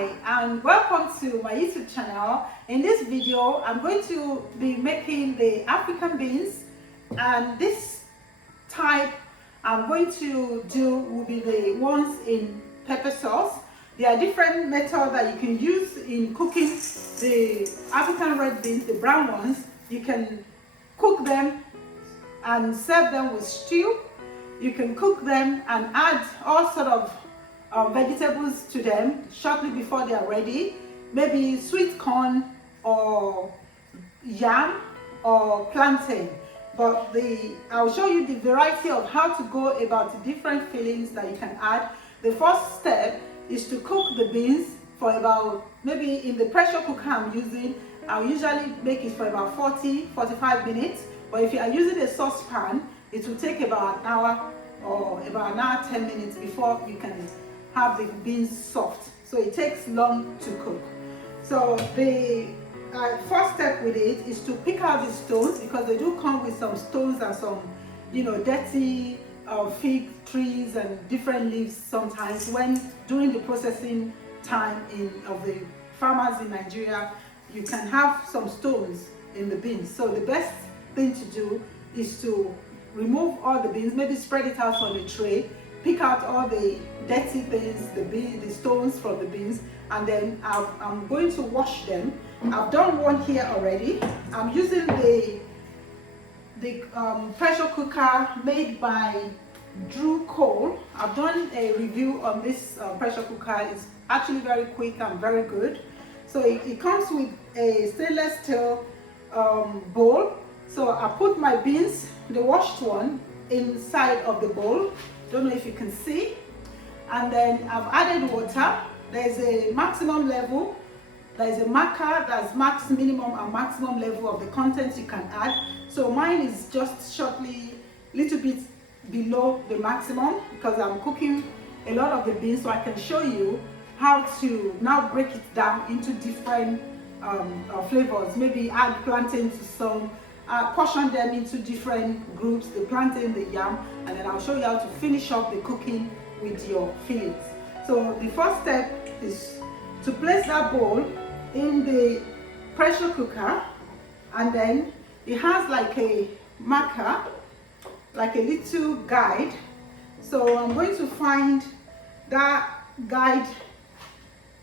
Hi and welcome to my YouTube channel. In this video I'm going to be making the African beans, and this type I'm going to do will be the ones in pepper sauce. There are different methods that you can use in cooking the African red beans, the brown ones. You can cook them and serve them with stew. You can cook them and add all sort of vegetables to them shortly before they are ready. Maybe sweet corn or yam or plantain. But I'll show you the variety of how to go about the different fillings that you can add. The first step is to cook the beans for about, maybe in the pressure cooker I'm using, I'll usually make it for about 40-45 minutes. But if you are using a saucepan, it will take about an hour or about an hour 10 minutes before you can have the beans soft. So it takes long to cook. So the first step with it is to pick out the stones, because they do come with some stones and some, dirty fig trees and different leaves sometimes when during the processing time of the farmers in Nigeria. You can have some stones in the beans. So the best thing to do is to remove all the beans, maybe spread it out on a tray, pick out all the dirty things, the stones from the beans, and then I'm going to wash them. I've done one here already. I'm using the pressure cooker made by Drew Cole. I've done a review on this pressure cooker. It's actually very quick and very good. So it comes with a stainless steel bowl. So I put my beans, the washed one, inside of the bowl. Don't know if you can see. And then I've added water. There's a maximum level. There's a marker that's max minimum and maximum level of the contents you can add. So mine is just shortly, little bit below the maximum, because I'm cooking a lot of the beans, so I can show you how to now break it down into different flavors. Maybe add plantain to some, portion them into different groups, the plantain, the yam, and then I'll show you how to finish up the cooking with your fillets. So the first step is to place that bowl in the pressure cooker, and then it has like a marker, like a little guide. So I'm going to find that guide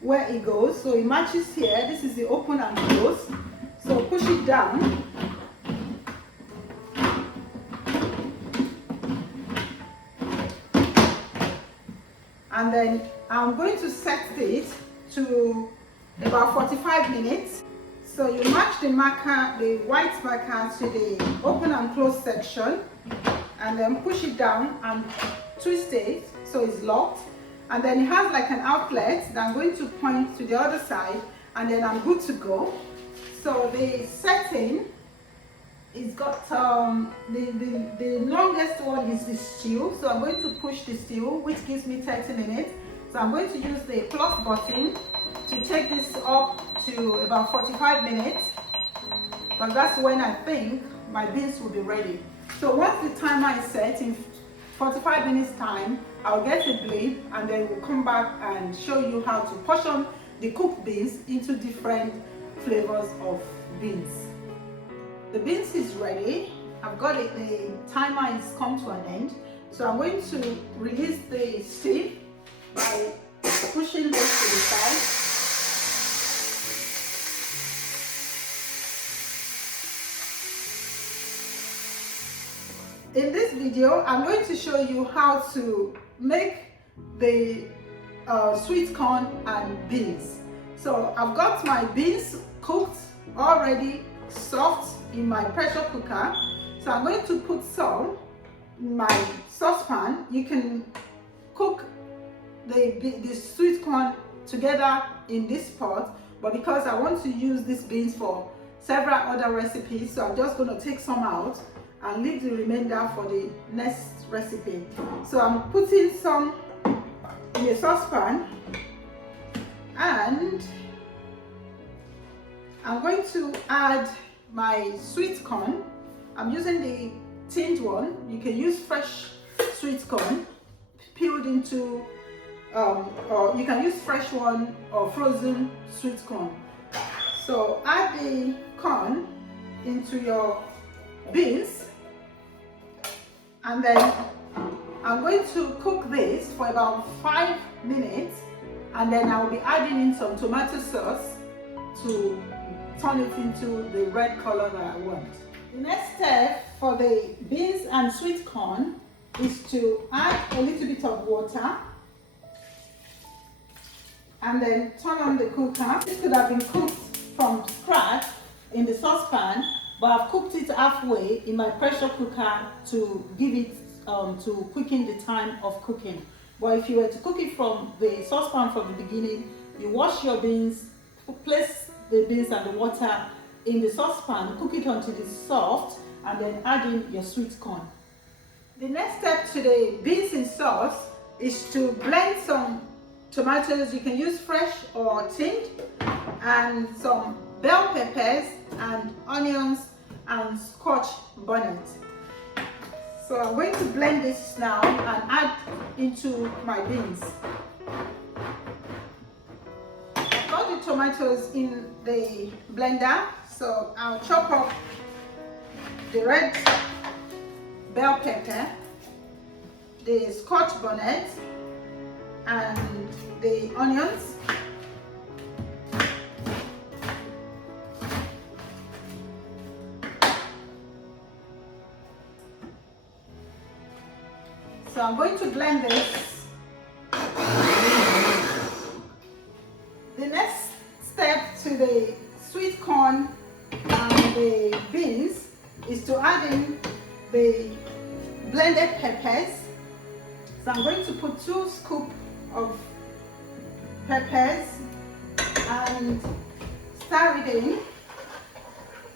where it goes. So it matches here. This is the open and close. So push it down. And then I'm going to set it to about 45 minutes. So you match the marker, the white marker, to the open and close section, and then push it down and twist it so it's locked. And then it has like an outlet that I'm going to point to the other side, and then I'm good to go. So the setting is got the longest one is the stew. So I'm going to push the stew, which gives me 30 minutes. So I'm going to use the plus button to take this up to about 45 minutes, because that's when I think my beans will be ready. So once the timer is set, in 45 minutes time, I'll get a blade, and then we'll come back and show you how to portion the cooked beans into different flavors of beans. The beans is ready. I've got it, the timer has come to an end. So I'm going to release the sieve by pushing this to the side. In this video, I'm going to show you how to make the sweet corn and beans. So I've got my beans cooked already, soft, in my pressure cooker. So I'm going to put some in my saucepan. You can cook the sweet corn together in this pot, but because I want to use these beans for several other recipes, so I'm just going to take some out and leave the remainder for the next recipe. So I'm putting some in a saucepan, and I'm going to add my sweet corn. I'm using the tinned one. You can use fresh sweet corn peeled into or you can use fresh one or frozen sweet corn. So add the corn into your beans, and then I'm going to cook this for about 5 minutes, and then I'll be adding in some tomato sauce to turn it into the red color that I want. The next step for the beans and sweet corn is to add a little bit of water and then turn on the cooker. This could have been cooked from scratch in the saucepan, but I've cooked it halfway in my pressure cooker to give it to quicken the time of cooking. But if you were to cook it from the saucepan from the beginning, you wash your beans, place the beans and the water in the saucepan, cook it until it's soft, and then add in your sweet corn. The next step to the beans in sauce is to blend some tomatoes. You can use fresh or tinned, and some bell peppers and onions and scotch bonnet. So I'm going to blend this now and add into my beans. I've got the tomatoes in the blender, so I'll chop up the red bell pepper, the scotch bonnet, and the onions. So I'm going to blend this. The next step to the sweet corn and the beans is to add in the blended peppers. So I'm going to put 2 scoops of peppers and stir it in.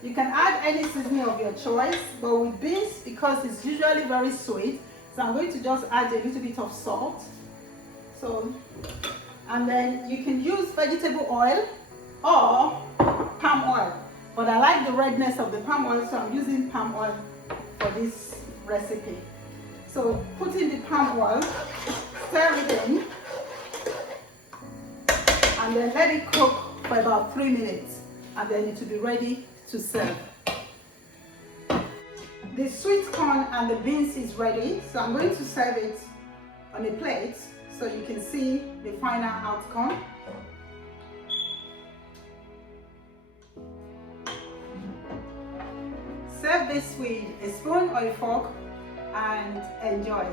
You can add any seasoning of your choice, but with beans, because it's usually very sweet, so I'm going to just add a little bit of salt. So, and then you can use vegetable oil or palm oil, but I like the redness of the palm oil, so I'm using palm oil for this recipe. So put in the palm oil, stir it in, and then let it cook for about 3 minutes, and then it will be ready to serve. The sweet corn and the beans is ready, so I'm going to serve it on a plate so you can see the final outcome. Serve this with a spoon or a fork and enjoy.